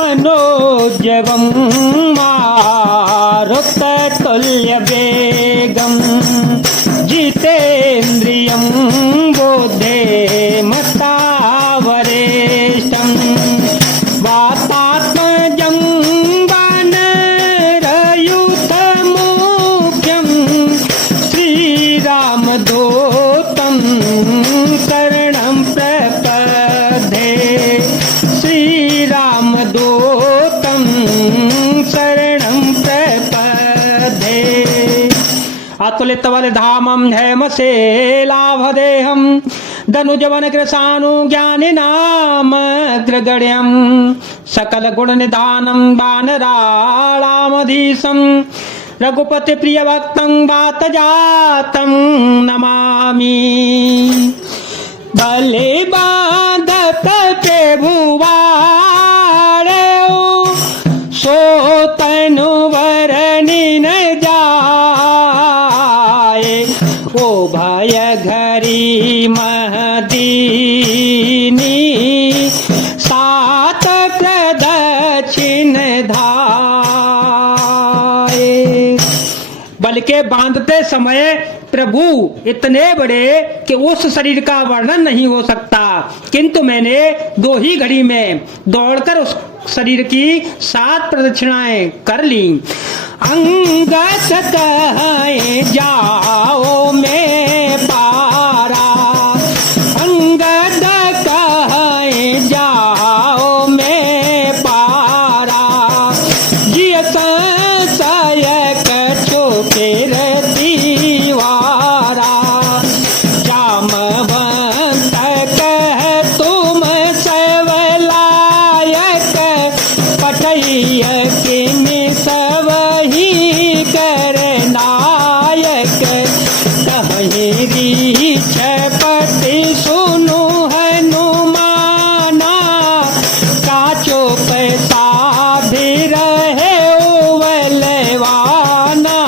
मनोजवं मारुततुल्यवेगं जितेन्द्रियं बुद्धिमतावरेष्ठं वातात्मजं वानरयूथमुख्यं श्रीरामदूतं शरणं प्रपद्ये श्रीरामदूतं शरणं प्रपद्ये अतुलितबलधामं हेमशेलाभदेहं धनुजवनकृशानुज्ञानिनामग्रगण्यं सकलगुणनिधानं वानराणामधीशं रघुपतिप्रियभक्तं वातजातं नमामि। भले बाधत प्रभुवारे सो तनु वरनि न जाए ओ भय घरी महदीनी सात प्रदक्षिण धाये। बल के बांधते समय प्रभु इतने बड़े कि उस शरीर का वर्णन नहीं हो सकता, किंतु मैंने 2 ही घड़ी में दौड़कर उस शरीर की 7 प्रदक्षिणाएं कर ली। अंगत कहे जाओ मैं पारा, अंगद कहे जाओ मैं पारा, जिय संशय कछो फिर दीवारा, जामवंत कह तुम सवलायक, पठैय किन सबही कर नायक, कहीं रीछ पति सुनु हनुमाना, काचो पैसा भी रहे उवलवाना,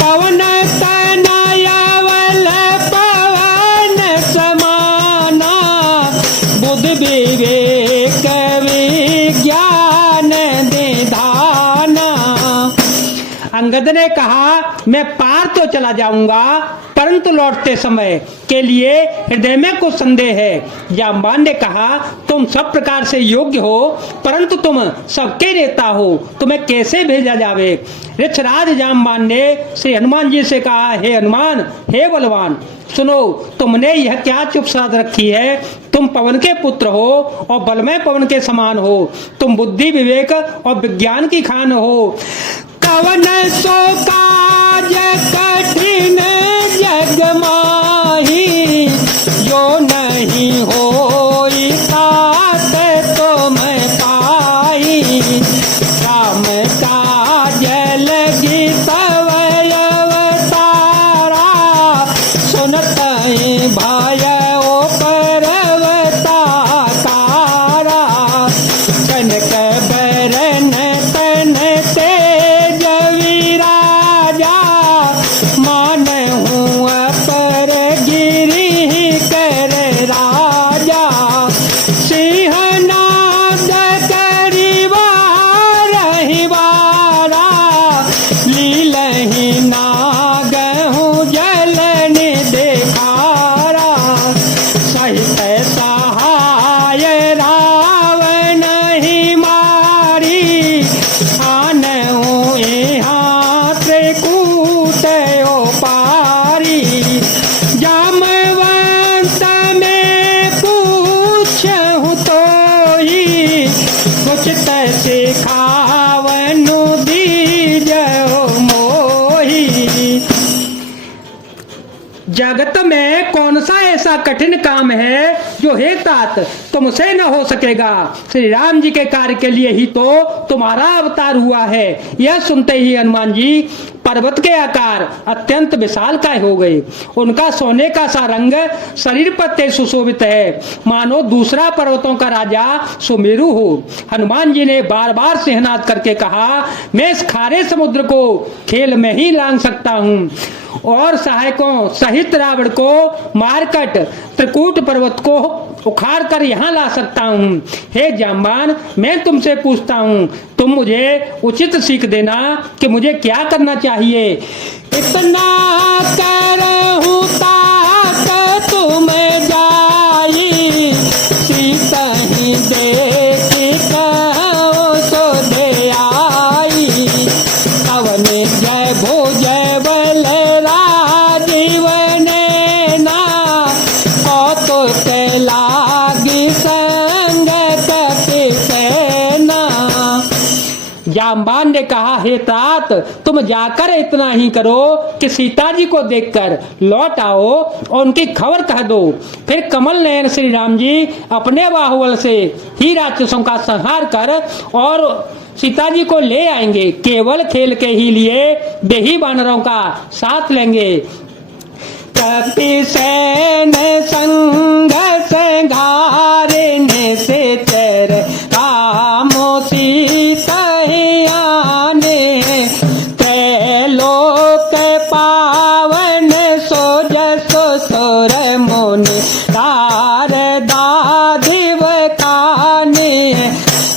पवन तनयावल पवन समाना, बुद्ध विवेक विज्ञान निधाना। अंगद ने कहा मैं पार तो चला जाऊंगा, परंतु लौटते समय के लिए हृदय में कुछ संदेह है। जाम्बान ने कहा तुम सब प्रकार से योग्य हो, परंतु तुम सबके नेता हो, तुम्हें कैसे भेजा जावे। ऋक्षराज जाम्बान ने श्री हनुमान जी से कहा हे हनुमान, हे बलवान, सुनो तुमने यह क्या चुप साध रखी है। तुम पवन के पुत्र हो और बलमय पवन के समान हो, तुम बुद्धि विवेक और विज्ञान की खान हो। कवन सो काज कठिन जग माही, जो नहीं होई तात तुम पाई, राम काज लगी सवय अवतारा, सुनतहि भय ओ पर्वताकारा, कनक बरन तन तेज विराजा, मानहु अपर गिरि कर राजा, सिंहनाद करिवा रहिवारा, लीलहि नागहु जलन देखारा, सहित सहाय रावण ही मारी, आनहु यहाँ त्रिकूट पारी, जामवंत में पूछहु तो ही, कुछ तैसे खावनु दीजो मोही। जगत में कौन सा ऐसा कठिन काम है जो हे तात तुमसे न हो सकेगा। श्री राम जी के कार्य के लिए ही तो तुम्हारा अवतार हुआ है। यह सुनते ही हनुमान जी पर्वत के आकार अत्यंत विशालकाय हो गए। उनका सोने का सा रंग शरीर पर तेज सुशोभित है, मानो दूसरा पर्वतों का राजा सुमेरु हो। हनुमान जी ने बार बार सिंहनाद करके कहा, मैं इस खारे समुद्र को खेल में ही लांघ सकता हूँ और सहायकों सहित रावण को मारकट त्रिकूट पर्वत को उखाड़ कर यहाँ ला सकता हूँ। हे जाम्बान, मैं तुमसे पूछता हूँ, तुम मुझे उचित सीख देना कि मुझे क्या करना चाहिए। इतना करहूँ तात तुम जाई, सीता ही देखी कहो सो दे आई। कवने जय भोजय बल राजीव ने ना, तो लागी संगत सेना। जाम्बान ने कहा, हे तात, तुम जाकर इतना ही करो कि सीता जी को देखकर लौट आओ और उनकी खबर कह दो। फिर कमल नयन श्री राम जी अपने बाहुबल से ही राक्षसों का संहार कर और सीता जी को ले आएंगे। केवल खेल के ही लिए वे ही वानरों का साथ लेंगे। कपिसेन संग संघारने से चर रामो सीता आने, त्रैलोक पावन सो जसो सोर मुनि शारदा दिव खाने।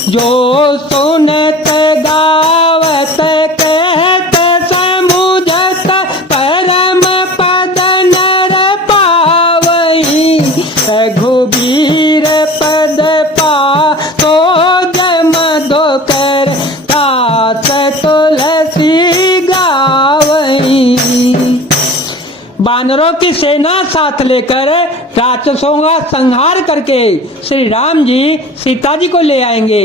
जो सुनत गावत कहत समुझत परम पद नर पावई। रघुबीर पद पा तो जम दो कर तात तुलसी गावई। बानरों की सेना साथ लेकर राक्षसों का संहार करके श्री राम जी सीता जी को ले आएंगे।